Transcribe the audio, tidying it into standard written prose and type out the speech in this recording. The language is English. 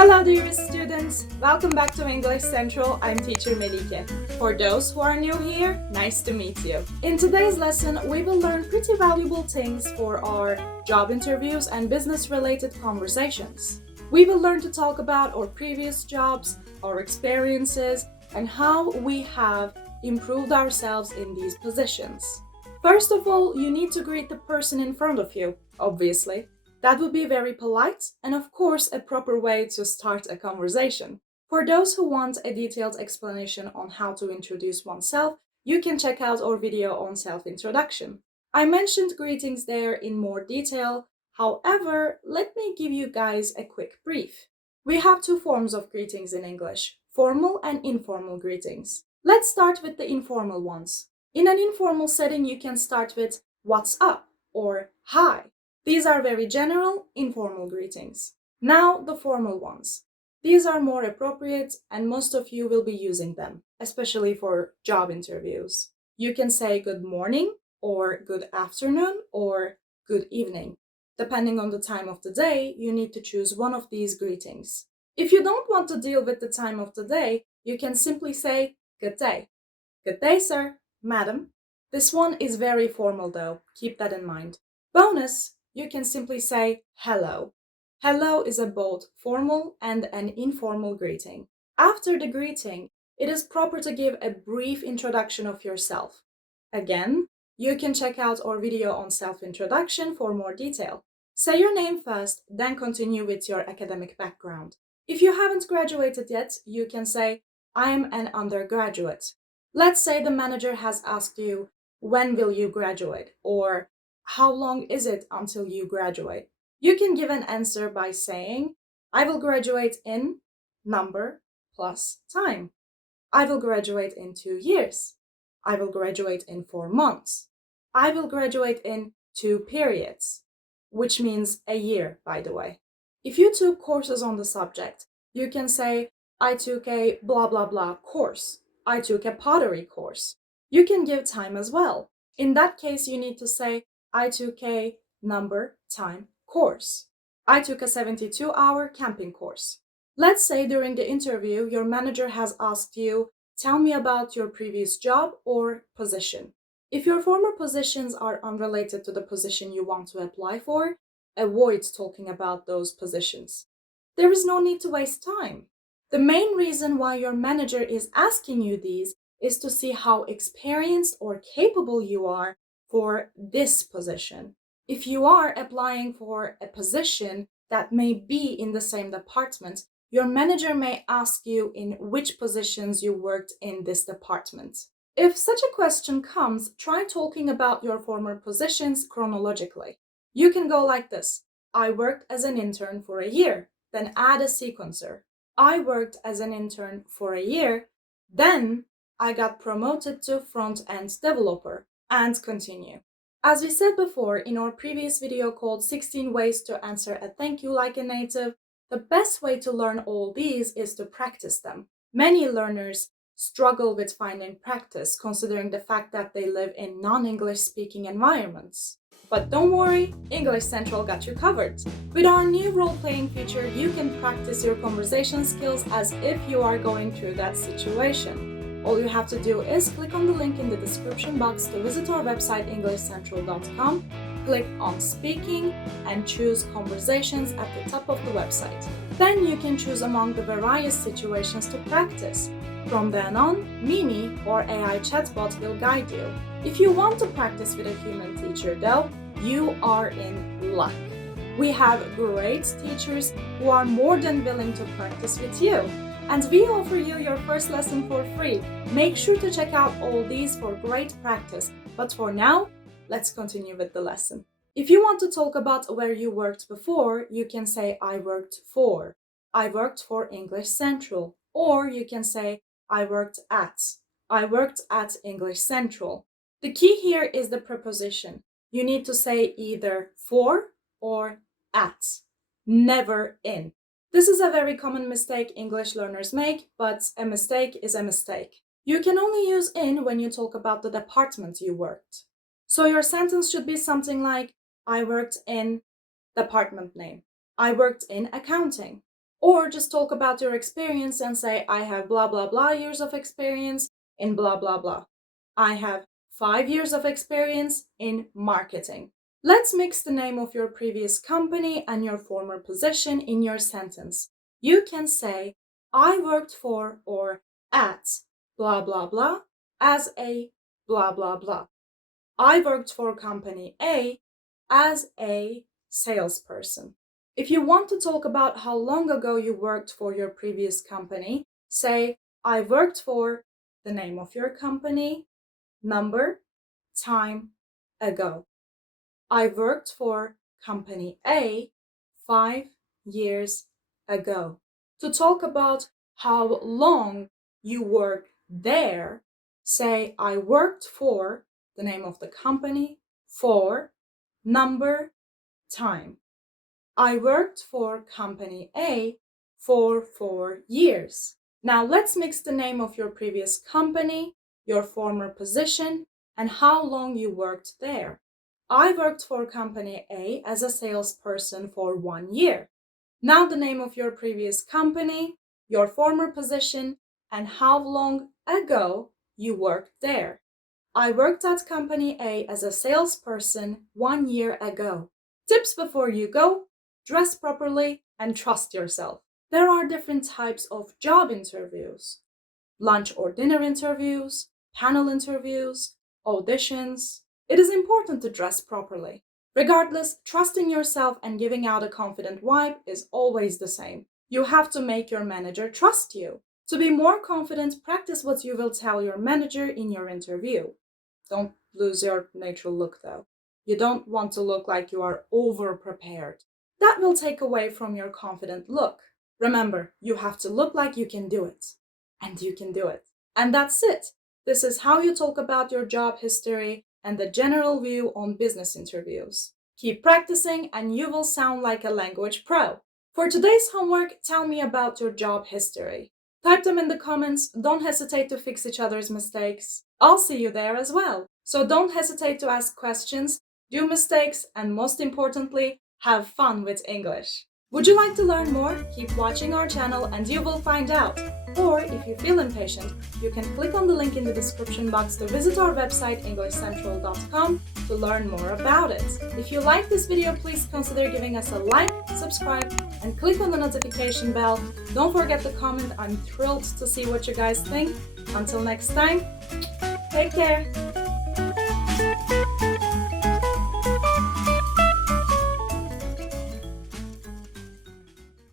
Hello dearest students, welcome back to English Central. I'm teacher Melike. For those who are new here, nice to meet you. In today's lesson, we will learn pretty valuable things for our job interviews and business related conversations. We will learn to talk about our previous jobs, our experiences, and how we have improved ourselves in these positions. First of all, you need to greet the person in front of you, obviously. That would be very polite and, of course, a proper way to start a conversation. For those who want a detailed explanation on how to introduce oneself, you can check out our video on self-introduction. I mentioned greetings there in more detail. However, let me give you guys a quick brief. We have two forms of greetings in English, formal and informal greetings. Let's start with the informal ones. In an informal setting, you can start with "What's up?" or "Hi." These are very general, informal greetings. Now the formal ones. These are more appropriate and most of you will be using them, especially for job interviews. You can say good morning or good afternoon or good evening. Depending on the time of the day, you need to choose one of these greetings. If you don't want to deal with the time of the day, you can simply say good day. Good day, sir, madam. This one is very formal though, keep that in mind. Bonus! You can simply say hello. Hello is a both formal and an informal greeting. After the greeting, it is proper to give a brief introduction of yourself. Again, you can check out our video on self-introduction for more detail. Say your name first, then continue with your academic background. If you haven't graduated yet, you can say, I am an undergraduate. Let's say the manager has asked you, when will you graduate? Or how long is it until you graduate? You can give an answer by saying, I will graduate in number plus time. I will graduate in 2 years. I will graduate in 4 months. I will graduate in 2 periods, which means a year, by the way. If you took courses on the subject, you can say, I took a blah blah blah course. I took a pottery course. You can give time as well. In that case, you need to say, I took a number time course. I took a 72-hour camping course. Let's say during the interview, your manager has asked you, tell me about your previous job or position. If your former positions are unrelated to the position you want to apply for, avoid talking about those positions. There is no need to waste time. The main reason why your manager is asking you these is to see how experienced or capable you are for this position. If you are applying for a position that may be in the same department, your manager may ask you in which positions you worked in this department. If such a question comes, try talking about your former positions chronologically. You can go like this. I worked as an intern for a year, then add a sequencer. I worked as an intern for a year, then I got promoted to front-end developer, and continue. As we said before in our previous video called 16 Ways to Answer a Thank You Like a Native, the best way to learn all these is to practice them. Many learners struggle with finding practice considering the fact that they live in non-English speaking environments. But don't worry, English Central got you covered. With our new role-playing feature, you can practice your conversation skills as if you are going through that situation. All you have to do is click on the link in the description box to visit our website EnglishCentral.com, click on Speaking, and choose Conversations at the top of the website. Then you can choose among the various situations to practice. From then on, Mimi or AI chatbot will guide you. If you want to practice with a human teacher though, you are in luck. We have great teachers who are more than willing to practice with you. And we offer you your first lesson for free. Make sure to check out all these for great practice. But for now, let's continue with the lesson. If you want to talk about where you worked before, you can say I worked for. I worked for English Central. Or you can say I worked at. I worked at English Central. The key here is the preposition. You need to say either for or at, never in. This is a very common mistake English learners make, but a mistake is a mistake. You can only use in when you talk about the department you worked. So your sentence should be something like, I worked in department name. I worked in accounting. Or just talk about your experience and say, I have blah blah blah years of experience in blah blah blah. I have 5 years of experience in marketing. Let's mix the name of your previous company and your former position in your sentence. You can say, I worked for or at blah blah blah as a blah blah blah. I worked for company A as a salesperson. If you want to talk about how long ago you worked for your previous company, say, I worked for the name of your company, number, time, ago. I worked for company A 5 years ago. To talk about how long you worked there, say, I worked for the name of the company, for, number, time. I worked for company A for 4 years. Now let's mix the name of your previous company, your former position, and how long you worked there. I worked for company A as a salesperson for 1 year. Now the name of your previous company, your former position, and how long ago you worked there. I worked at company A as a salesperson 1 year ago. Tips before you go: dress properly and trust yourself. There are different types of job interviews: lunch or dinner interviews, panel interviews, auditions. It is important to dress properly. Regardless, trusting yourself and giving out a confident vibe is always the same. You have to make your manager trust you. To be more confident, practice what you will tell your manager in your interview. Don't lose your natural look though. You don't want to look like you are over-prepared. That will take away from your confident look. Remember, you have to look like you can do it. And you can do it. And that's it. This is how you talk about your job history and the general view on business interviews. Keep practicing and you will sound like a language pro. For today's homework, tell me about your job history. Type them in the comments. Don't hesitate to fix each other's mistakes. I'll see you there as well. So don't hesitate to ask questions, do mistakes, and most importantly, have fun with English. Would you like to learn more? Keep watching our channel and you will find out. Or if you feel impatient, you can click on the link in the description box to visit our website EnglishCentral.com to learn more about it. If you like this video, please consider giving us a like, subscribe, and click on the notification bell. Don't forget to comment. I'm thrilled to see what you guys think. Until next time, take care!